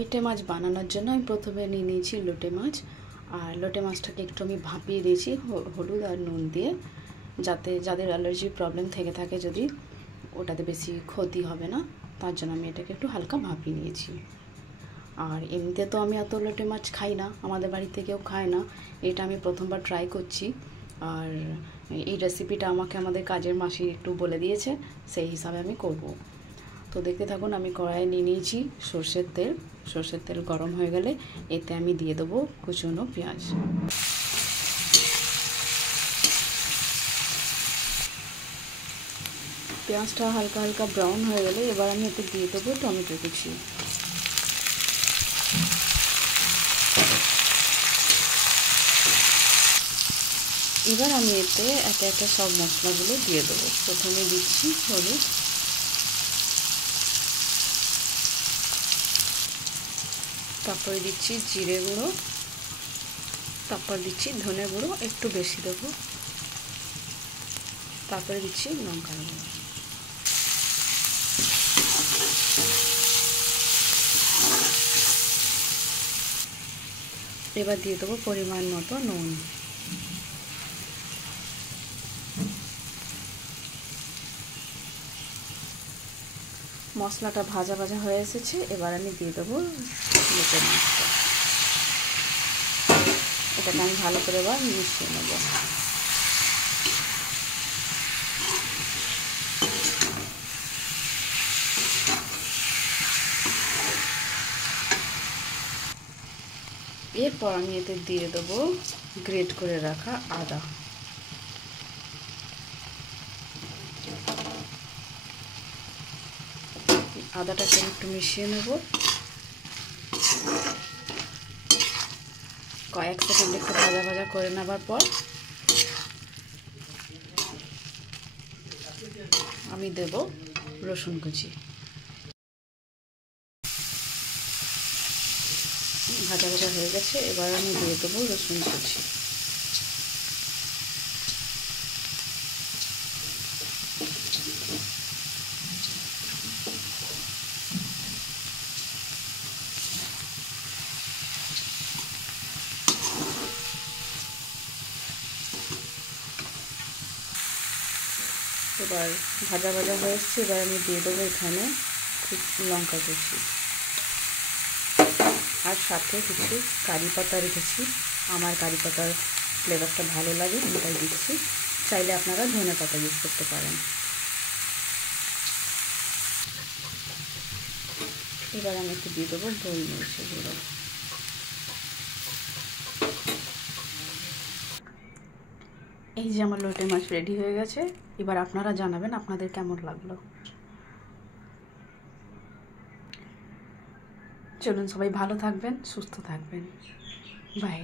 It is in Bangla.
লোটে মাছ বানানোর জন্য আমি প্রথমে নিয়ে নিয়েছি লোটে মাছ। আর লোটে মাছটাকে একটু আমি ভাপিয়ে দিয়েছি হলুদ আর নুন দিয়ে, যাতে যাদের অ্যালার্জির প্রবলেম থেকে থাকে যদি ওটাতে বেশি ক্ষতি হবে না, তার জন্য আমি এটাকে একটু হালকা ভাপিয়ে নিয়েছি। আর এমনিতে তো আমি এত লোটে মাছ খাই না, আমাদের বাড়িতে কেউ খায় না, এটা আমি প্রথমবার ট্রাই করছি। আর এই রেসিপিটা আমাকে আমাদের কাজের মাসি একটু বলে দিয়েছে, সেই হিসাবে আমি করব। তো দেখতে থাকুন, আমি কড়াইয়ে নিয়ে নিয়েছি সর্ষের তেল। সর্ষের তেল গরম হয়ে গেলে এতে আমি দিয়ে দেবো কুচনো পেঁয়াজ। পেঁয়াজটা হালকা হালকা ব্রাউন হয়ে গেলে এবার আমি এতে দিয়ে দেবো টমেটো কুচি। এবার আমি এতে একে একে সব মশলাগুলো দিয়ে দেবো। প্রথমে দিচ্ছি হলুদ, তারপরে দিচ্ছি জিরে গুঁড়ো, তারপর দিচ্ছি ধনে গুঁড়ো একটু বেশি দেবো, তারপরে দিচ্ছি লঙ্কার গুঁড়ো। এবার দিয়ে দেবো পরিমাণ মতো নুন। মশলাটা ভাজা ভাজা হয়ে এসেছে, এবার আমি দিয়ে দেবো লোটে মাছটা। এটাকে আমি ভালো করে এবার মিশিয়ে নেব। এরপর আমি এতে দিয়ে দেবো গ্রেট করে রাখা আদা। আদাটাকে একটু মিশিয়ে নেব। কয়েক সেকেন্ড একটু ভাজা ভাজা করে নেবার পর আমি দেব রসুন কুচি। ভাজা ভাজা হয়ে গেছে, এবার আমি দিয়ে দেবো রসুন কুচি। এবার ভাজা ভাজা হয়ে এসছে, এবার আমি দিয়ে দেবো এখানে লঙ্কা কুচি আর সাথে কিছু কারি পাতা রেখেছি। আমার কারি পাতার ফ্লেভারটা ভালো লাগে, আমি তাই দিচ্ছি। চাইলে আপনারা ধনে পাতা ইউজ করতে পারেন। এবার আমি একটু দিয়ে দেবো গোলমরিচের গুঁড়ো। এই যে আমার লোটে মাছ রেডি হয়ে গেছে। এবার আপনারা জানাবেন আপনাদের কেমন লাগলো। চলুন, সবাই ভালো থাকবেন, সুস্থ থাকবেন। বাই।